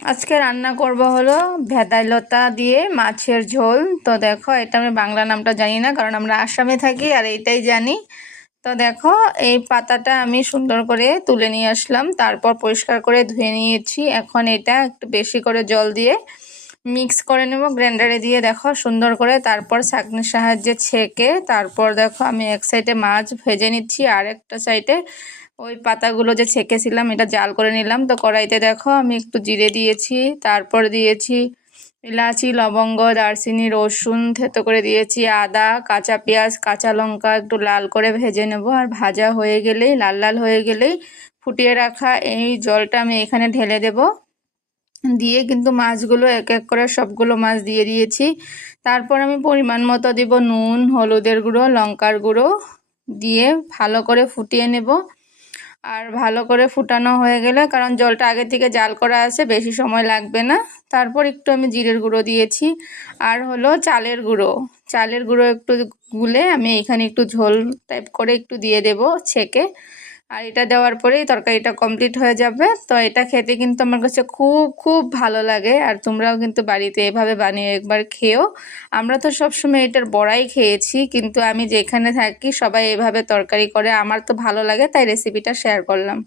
আজকে রান্না করব হলো ভেদাইলতা দিয়ে মাছের ঝোল। তো দেখো, এটা আমি বাংলা নামটা জানি না, কারণ আমরা আসামে থাকি আর এইটাই জানি। তো দেখো, এই পাতাটা আমি সুন্দর করে তুলে নিয়ে আসলাম, তারপর পরিষ্কার করে ধুয়ে নিয়েছি। এখন এটা একটু বেশি করে জল দিয়ে মিক্স করে নেব গ্রাইন্ডারে দিয়ে, দেখো সুন্দর করে। তারপর ছাঁকনির সাহায্যে ছেঁকে তারপর দেখো আমি এক সাইডে মাছ ভেজে নিচ্ছি, আর একটা সাইডে ওই পাতাগুলো যে ছেঁকেছিলাম এটা জাল করে নিলাম। তো কড়াইতে দেখো আমি একটু জিরে দিয়েছি, তারপর দিয়েছি এলাচি, লবঙ্গ, দারচিনি, রসুন থেতো করে দিয়েছি, আদা, কাঁচা পেঁয়াজ, কাঁচা লঙ্কা একটু লাল করে ভেজে নেব। আর ভাজা হয়ে গেলেই, লাল লাল হয়ে গেলেই ফুটিয়ে রাখা এই জলটা আমি এখানে ঢেলে দেব। দিয়ে কিন্তু মাছগুলো এক এক করে সবগুলো মাছ দিয়ে দিয়েছি। তারপর আমি পরিমাণ মতো দিব নুন, হলুদের গুঁড়ো, লঙ্কার গুঁড়ো দিয়ে ভালো করে ফুটিয়ে নেব। আর ভালো করে ফুটানো হয়ে গেলে, কারণ জলটা আগে থেকে জাল করা আছে, বেশি সময় লাগবে না। তারপর একটু আমি জিরের গুঁড়ো দিয়েছি, আর হলো চালের গুঁড়ো। চালের গুঁড়ো একটু গুলে আমি এখানে একটু ঝোল টাইপ করে একটু দিয়ে দেব ছেঁকে। আর এটা দেওয়ার পরেই তরকারিটা কমপ্লিট হয়ে যাবে। তো এটা খেতে কিন্তু আমার কাছে খুব খুব ভালো লাগে, আর তোমরাও কিন্তু বাড়িতে এভাবে বানিয়ে একবার খেও। আমরা তো সবসময় এটার বড়াই খেয়েছি, কিন্তু আমি যেখানে থাকি সবাই এভাবে তরকারি করে, আমার তো ভালো লাগে, তাই রেসিপিটা শেয়ার করলাম।